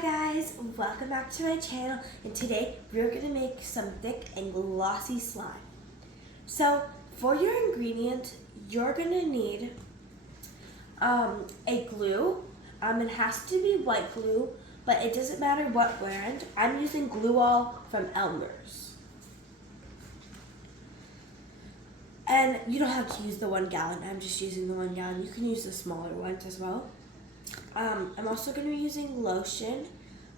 Hi guys, welcome back to my channel, and today we're going to make some thick and glossy slime. So for your ingredients, you're going to need a glue. It has to be white glue, but it doesn't matter what brand. I'm using glue all from Elmer's. And you don't have to use the 1 gallon, I'm just using the 1 gallon. You can use the smaller ones as well. I'm also going to be using lotion.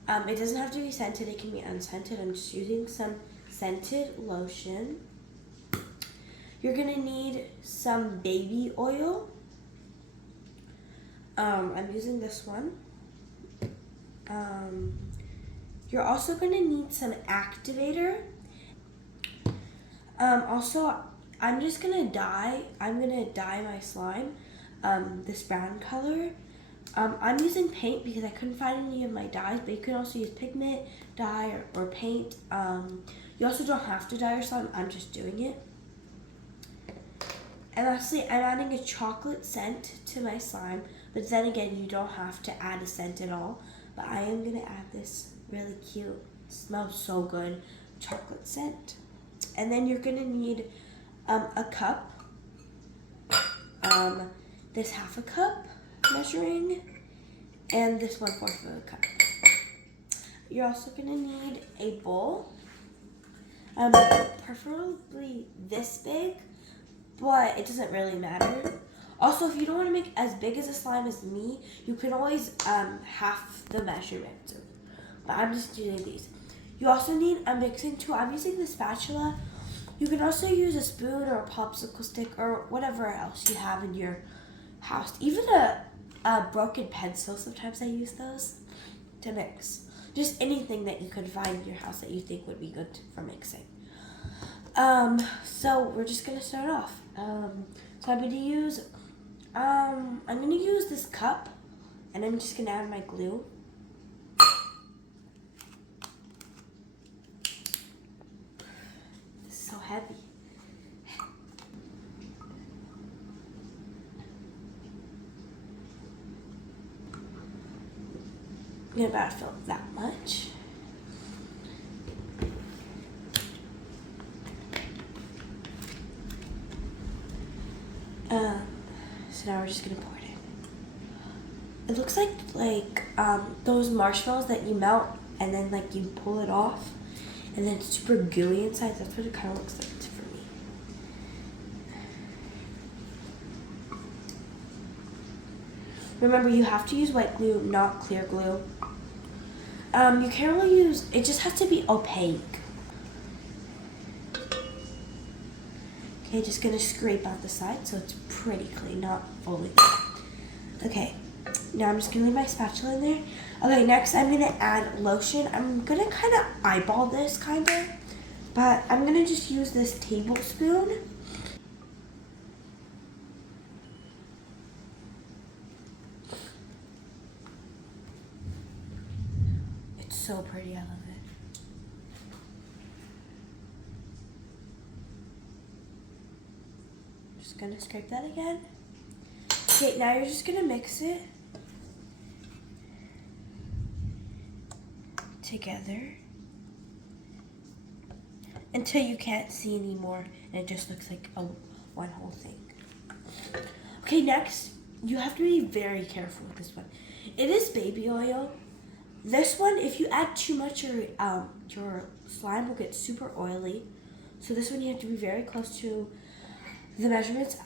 It doesn't have to be scented, it can be unscented. I'm just using some scented lotion. You're going to need some baby oil. I'm using this one. You're also going to need some activator. Also, I'm going to dye my slime this brown color. I'm using paint because I couldn't find any of my dyes, but you can also use pigment, dye, or paint. You also don't have to dye your slime, I'm just doing it. And lastly, I'm adding a chocolate scent to my slime, but then again, you don't have to add a scent at all. But I am going to add this really cute, smells so good, chocolate scent. And then you're going to need a cup, this half a cup measuring, and this 1/4 of a cup. You're also going to need a bowl, preferably this big, but it doesn't really matter. Also, if you don't want to make as big as a slime as me, you can always half the measurement, but I'm just using these. You also need a mixing tool. I'm using the spatula. You can also use a spoon or a popsicle stick or whatever else you have in your house. Even a broken pencil, sometimes I use those to mix. Just anything that you could find in your house that you think would be good for mixing. So we're just gonna start off. So I'm gonna use this cup, and I'm just gonna add my glue. This is so heavy. I'm about to fill that much. So now we're just gonna pour it in. It looks like those marshmallows that you melt and then you pull it off, and then it's super gooey inside. That's what it kind of looks like for me. Remember, you have to use white glue, not clear glue. You can't really use, it just has to be opaque. Okay, just gonna scrape out the side so it's pretty clean, not fully clean. Okay, now I'm just gonna leave my spatula in there. Okay, next I'm gonna add lotion. I'm gonna kind of eyeball this, but I'm gonna just use this tablespoon. So pretty, I love it. Just gonna scrape that again. Okay, now you're just gonna mix it together until you can't see anymore and it just looks like one whole thing. Okay, next, you have to be very careful with this one. It is baby oil. This one, if you add too much, your slime will get super oily. So this one you have to be very close to the measurements.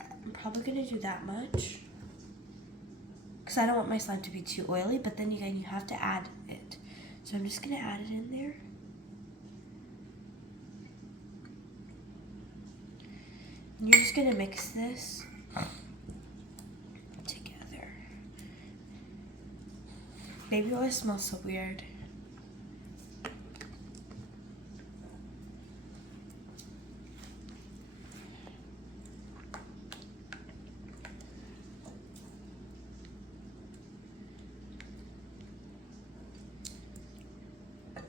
I'm probably going to do that much because I don't want my slime to be too oily, but then again, you have to add it. So I'm just going to add it in there. And you're just going to mix this. Baby oil smells so weird.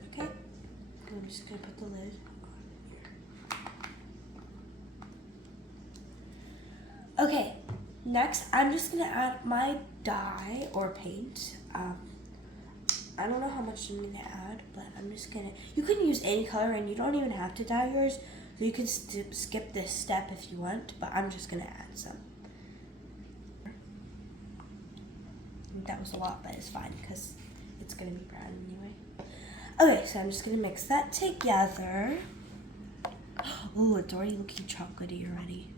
Okay, I'm just gonna put the lid on here. Okay, next I'm just gonna add my dye or paint. I don't know how much I'm gonna add, but I'm just gonna, you can use any color and you don't even have to dye yours. So you can skip this step if you want, but I'm just gonna add some. That was a lot, but it's fine because it's gonna be brown anyway. Okay, so I'm just gonna mix that together. Oh, it's already looking chocolatey already.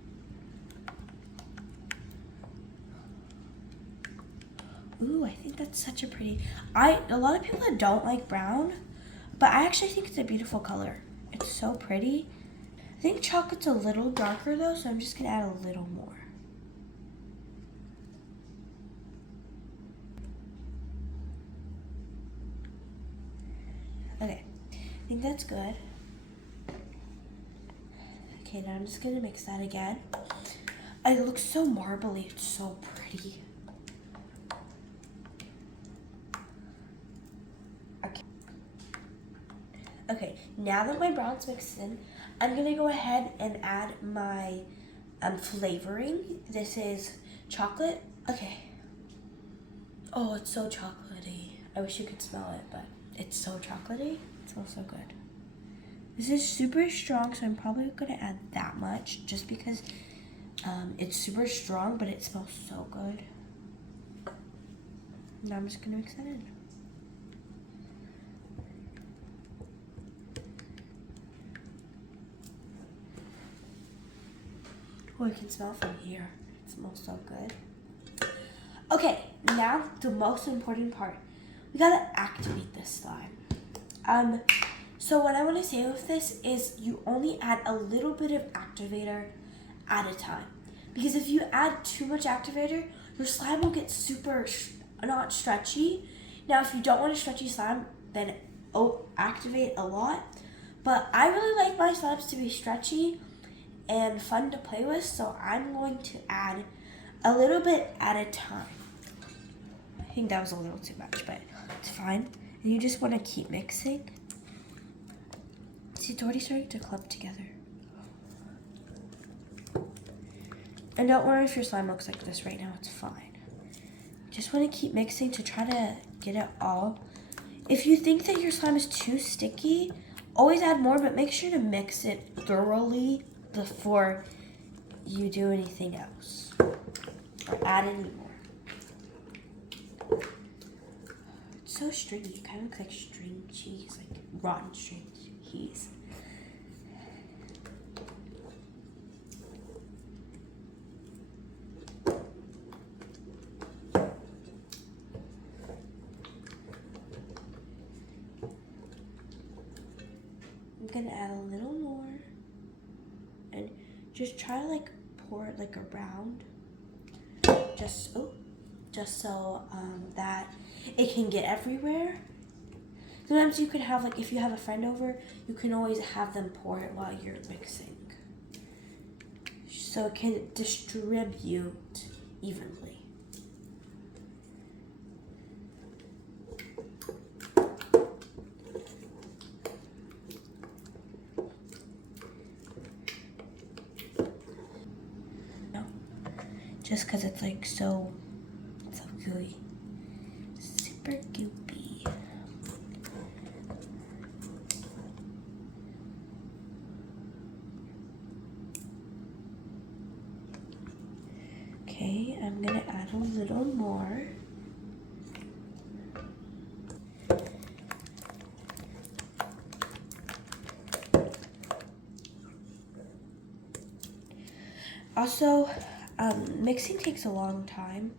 Ooh, I think that's such a pretty, a lot of people that don't like brown, but I actually think it's a beautiful color. It's so pretty. I think chocolate's a little darker though, so I'm just gonna add a little more. Okay, I think that's good. Okay, now I'm just gonna mix that again. It looks so marbly, it's so pretty. Okay, now that my brown's mixed in, I'm gonna go ahead and add my flavoring. This is chocolate. Okay. Oh, it's so chocolatey. I wish you could smell it, but it's so chocolatey. It smells so good. This is super strong, so I'm probably gonna add that much just because it's super strong, but it smells so good. Now I'm just gonna mix that in. Oh, I can smell from here. It smells so good. Okay, now the most important part. We gotta activate this slime. So what I want to say with this is you only add a little bit of activator at a time. Because if you add too much activator, your slime will get super, not stretchy. Now, if you don't want a stretchy slime, then activate a lot. But I really like my slimes to be stretchy and fun to play with, so I'm going to add a little bit at a time. I think that was a little too much, but it's fine. And you just want to keep mixing. See, it's already starting to clump together. And don't worry if your slime looks like this right now, it's fine. Just want to keep mixing to try to get it all. If you think that your slime is too sticky, always add more, but make sure to mix it thoroughly before you do anything else or add any more. It's so stringy. It kind of looks like string cheese, like rotten string cheese. I'm gonna add a little more. And just try to like pour it like around, just so that it can get everywhere. Sometimes you can have, like, if you have a friend over, you can always have them pour it while you're mixing, so it can distribute evenly. Just because it's like so gooey. Super goopy. Okay, I'm gonna add a little more. Also, mixing takes a long time,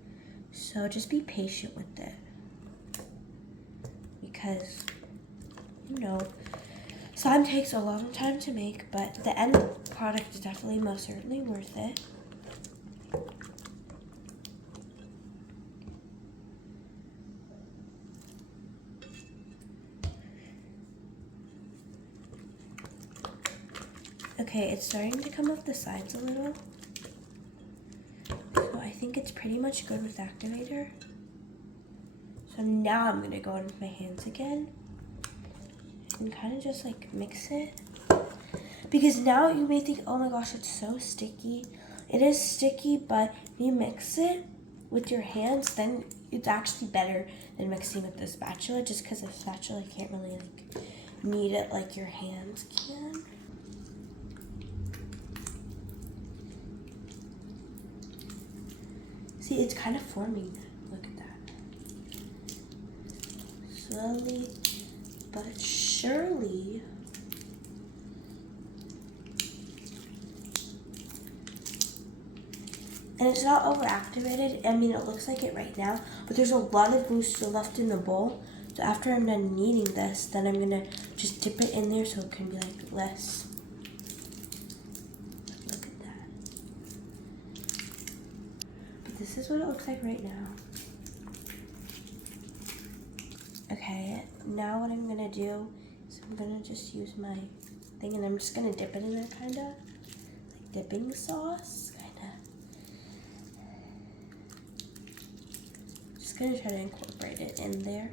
so just be patient with it. Because, you know, slime takes a long time to make, but the end product is definitely most certainly worth it. Okay, it's starting to come off the sides a little. So I think it's pretty much good with Activator. So now I'm gonna go in with my hands again and kind of just like mix it. Because now you may think, oh my gosh, it's so sticky. It is sticky, but you mix it with your hands, then it's actually better than mixing with the spatula, just because the spatula can't really like knead it like your hands can. See, it's kind of forming. Look at that. Slowly but surely. And it's not overactivated. I mean, it looks like it right now, but there's a lot of glue still left in the bowl. So after I'm done kneading this, then I'm gonna just dip it in there so it can be like less. Look at that. But this is what it looks like right now. Okay, now what I'm gonna do is I'm gonna just use my thing and I'm just gonna dip it in there kinda, like dipping sauce, kinda. Just gonna try to incorporate it in there.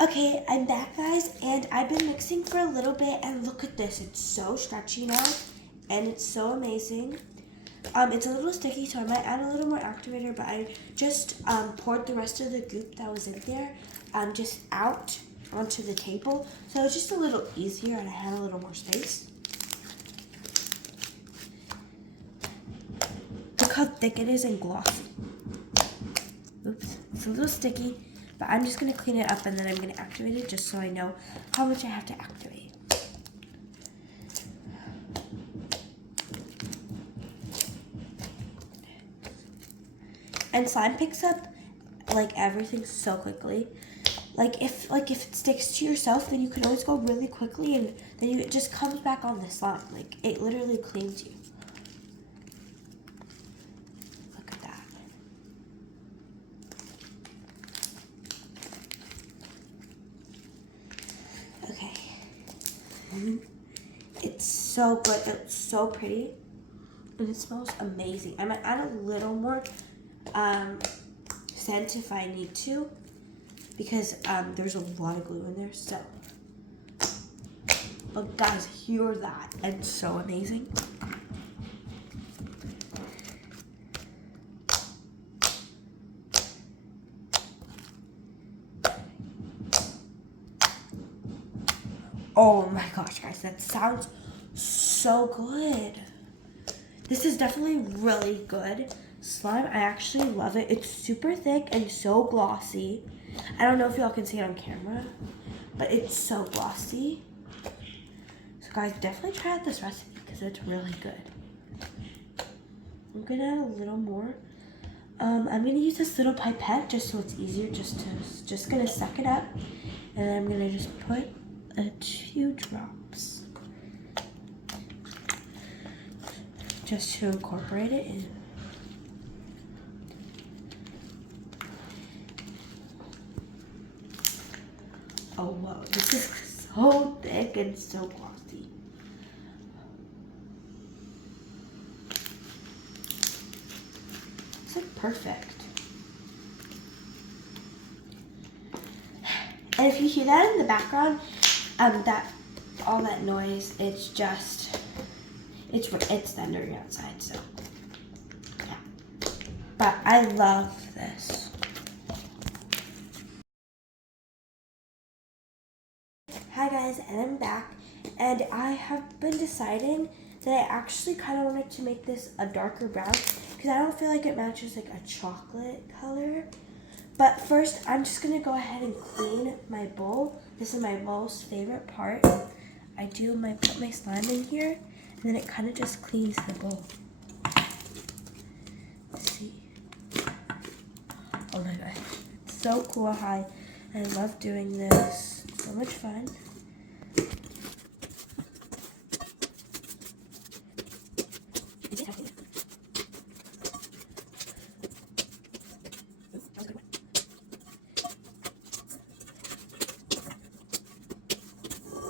Okay, I'm back guys, and I've been mixing for a little bit, and look at this, it's so stretchy now, and it's so amazing. It's a little sticky, so I might add a little more activator, but I just poured the rest of the goop that was in there just out onto the table, so it's just a little easier, and I had a little more space. Look how thick it is and glossy. Oops, it's a little sticky. But I'm just going to clean it up and then I'm going to activate it just so I know how much I have to activate. And slime picks up like everything so quickly. Like if it sticks to yourself, then you can always go really quickly and then it just comes back on the slime. Like it literally cleans you. It's so good, it's so pretty, and it smells amazing. I might add a little more scent if I need to, because there's a lot of glue in there, so. But guys, hear that, it's so amazing. Oh my gosh, guys, that sounds so good. This is definitely really good slime. I actually love it. It's super thick and so glossy. I don't know if y'all can see it on camera, but it's so glossy. So guys, definitely try out this recipe because it's really good. I'm gonna add a little more. I'm gonna use this little pipette just so it's easier, just gonna suck it up, and then I'm gonna just put a few drops just to incorporate it in. Oh wow, this is so thick and so glossy. It's like perfect. And if you hear that in the background, all that noise, it's thundering outside, so yeah. But I love this. Hi guys, and I'm back, and I have been deciding that I actually kind of wanted to make this a darker brown because I don't feel like it matches like a chocolate color. But first, I'm just gonna go ahead and clean my bowl. This is my most favorite part. I put my slime in here, and then it kind of just cleans the bowl. Let's see. Oh my gosh, it's so cool how I love doing this. So much fun.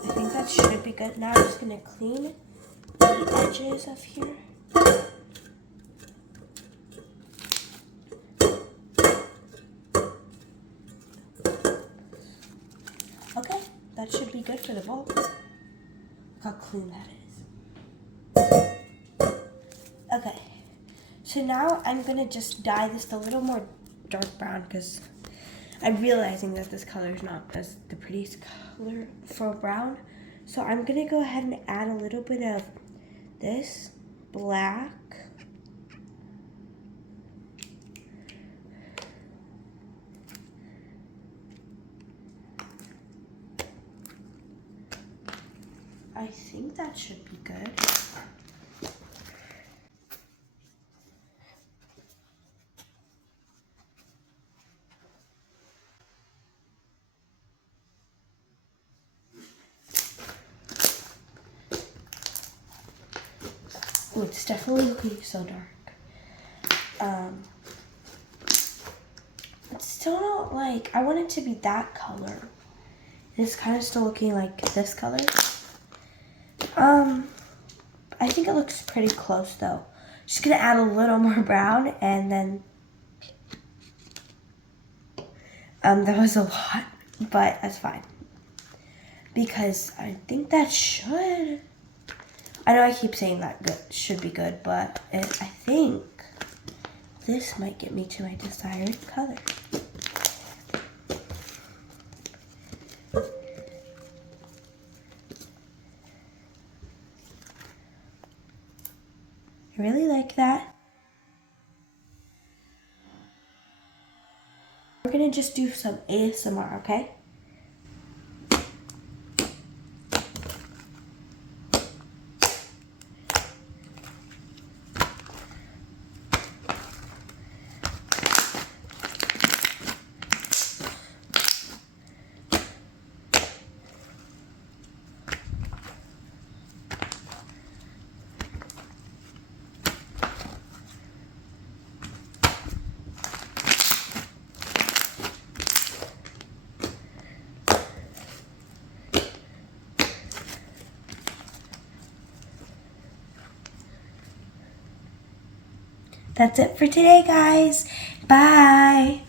I think that should be good. Now I'm just going to clean the edges of here. Okay, that should be good for the bowl. Look how clean that is. So now I'm gonna just dye this a little more dark brown because I'm realizing that this color is not as the prettiest color for brown. So I'm gonna go ahead and add a little bit of this black. I think that should be good. Oh, it's definitely looking so dark. It's still not like, I want it to be that color. It's kind of still looking like this color. I think it looks pretty close though. Just gonna add a little more brown and then, that was a lot, but that's fine. Because I think that should, I know I keep saying that good, should be good, but I think this might get me to my desired color. I really like that. We're gonna just do some ASMR, okay? That's it for today, guys. Bye.